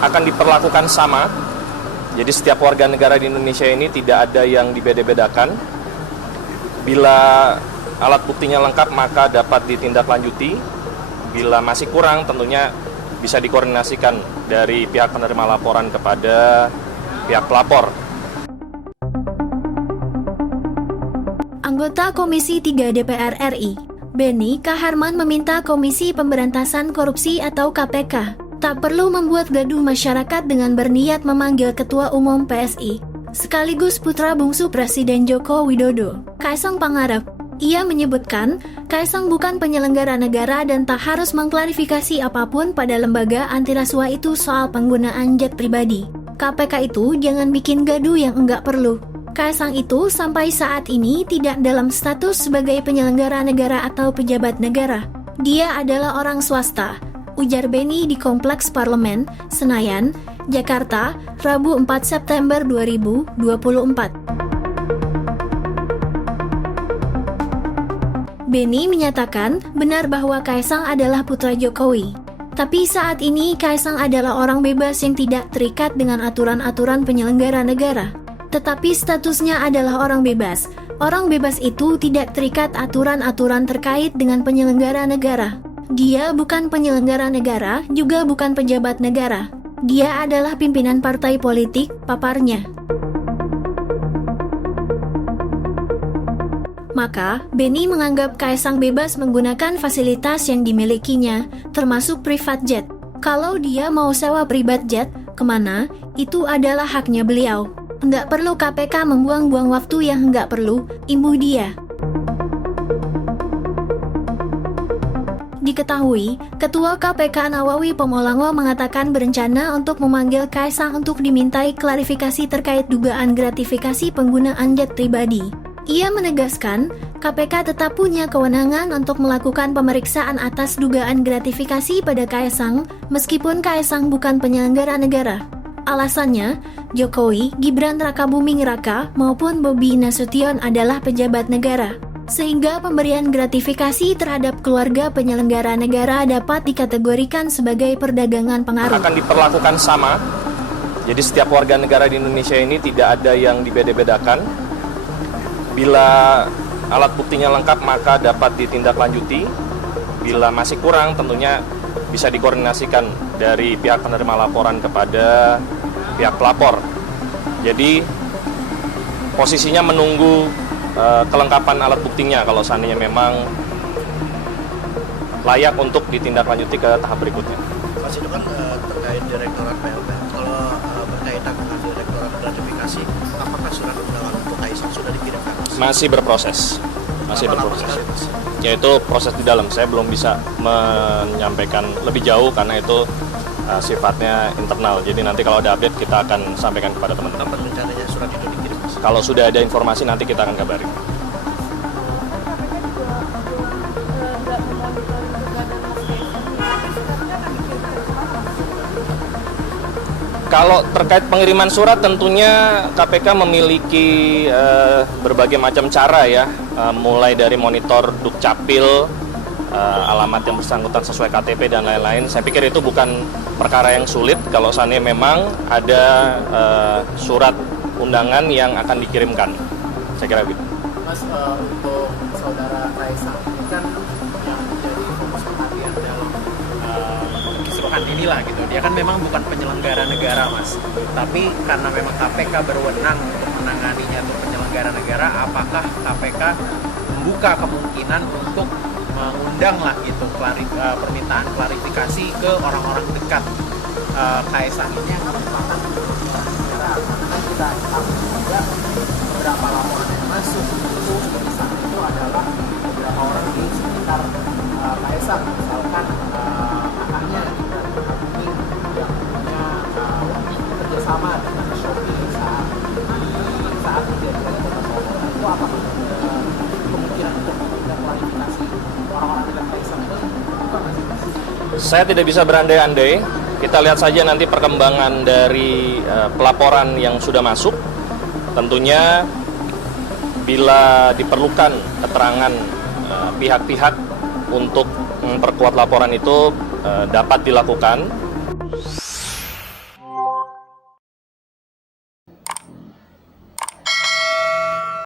akan diperlakukan sama. Jadi setiap warga negara di Indonesia ini tidak ada yang dibeda-bedakan. Bila alat buktinya lengkap maka dapat ditindaklanjuti. Bila masih kurang tentunya bisa dikoordinasikan dari pihak penerima laporan kepada pihak pelapor. Anggota Komisi 3 DPR RI, Beni Kaharman meminta Komisi Pemberantasan Korupsi atau KPK tak perlu membuat gaduh masyarakat dengan berniat memanggil Ketua Umum PSI, sekaligus putra bungsu Presiden Joko Widodo, Kaisang Pangarep. Ia menyebutkan, Kaisang bukan penyelenggara negara dan tak harus mengklarifikasi apapun pada lembaga anti rasuah itu soal penggunaan jet pribadi. KPK itu jangan bikin gaduh yang enggak perlu. Kaisang itu sampai saat ini tidak dalam status sebagai penyelenggara negara atau pejabat negara. Dia adalah orang swasta, ujar Beni di Kompleks Parlemen, Senayan, Jakarta, Rabu 4 September 2024. Beni menyatakan benar bahwa Kaisang adalah putra Jokowi. Tapi saat ini Kaisang adalah orang bebas yang tidak terikat dengan aturan-aturan penyelenggara negara. Tetapi statusnya adalah orang bebas. Orang bebas itu tidak terikat aturan-aturan terkait dengan penyelenggara negara. Dia bukan penyelenggara negara, juga bukan pejabat negara. Dia adalah pimpinan partai politik, paparnya. Maka, Beni menganggap Kaisang bebas menggunakan fasilitas yang dimilikinya, termasuk private jet. Kalau dia mau sewa private jet, kemana, itu adalah haknya beliau. Nggak perlu KPK membuang-buang waktu yang nggak perlu, imbuh dia. Diketahui, Ketua KPK Nawawi Pomolango mengatakan berencana untuk memanggil Kaisang untuk dimintai klarifikasi terkait dugaan gratifikasi penggunaan jet pribadi. Ia menegaskan, KPK tetap punya kewenangan untuk melakukan pemeriksaan atas dugaan gratifikasi pada Kaisang, meskipun Kaisang bukan penyelenggara negara. Alasannya, Jokowi, Gibran Rakabuming Raka, maupun Bobi Nasution adalah pejabat negara. Sehingga pemberian gratifikasi terhadap keluarga penyelenggara negara dapat dikategorikan sebagai perdagangan pengaruh. Akan diperlakukan sama. Jadi setiap warga negara di Indonesia ini tidak ada yang dibeda-bedakan. Bila alat buktinya lengkap maka dapat ditindaklanjuti. Bila masih kurang tentunya bisa dikoordinasikan dari pihak penerima laporan kepada pihak pelapor. Jadi posisinya menunggu kelengkapan alat buktinya kalau seandainya memang layak untuk ditindaklanjuti ke tahap berikutnya. Mas, itu kan terkait Direktorat PLP. Kalau berkaitan dengan Direktorat Gratifikasi, apakah surat undangan untuk Kaisang sudah dikirimkan? Masih berproses. Yaitu proses di dalam. Saya belum bisa menyampaikan lebih jauh karena itu sifatnya internal. Jadi nanti kalau ada update kita akan sampaikan kepada teman-teman. Kapan rencananya surat itu dikirim? Kalau sudah ada informasi nanti kita akan kabari. Kalau terkait pengiriman surat tentunya KPK memiliki berbagai macam cara ya, mulai dari monitor Dukcapil, alamat yang bersangkutan sesuai KTP dan lain-lain. Saya pikir itu bukan perkara yang sulit kalau seandainya memang ada surat undangan yang akan dikirimkan. Saya kira gitu. Mas, untuk saudara Kaisang ini kan yang menjadi fokus perhatian dalam kisruhan inilah gitu. Dia kan memang bukan penyelenggara negara, Mas. Tapi karena memang KPK berwenang untuk menanganinya untuk penyelenggara negara, apakah KPK membuka kemungkinan untuk mengundang lah gitu permintaan klarifikasi ke orang-orang dekat Kaisang ini yang merupakan negara? Karena kita tahu juga beberapa laporan yang masuk itu misalnya itu adalah beberapa orang di sekitar Kaisang, misalkan kakaknya ini yang punya kerjasama dengan Shopee saat kejadian itu apa kemungkinan untuk meminta klarifikasi orang-orang dekat Kaisang itu apa masih? Saya tidak bisa berandai-andai. Kita lihat saja nanti perkembangan dari pelaporan yang sudah masuk. Tentunya bila diperlukan keterangan pihak-pihak untuk memperkuat laporan itu dapat dilakukan.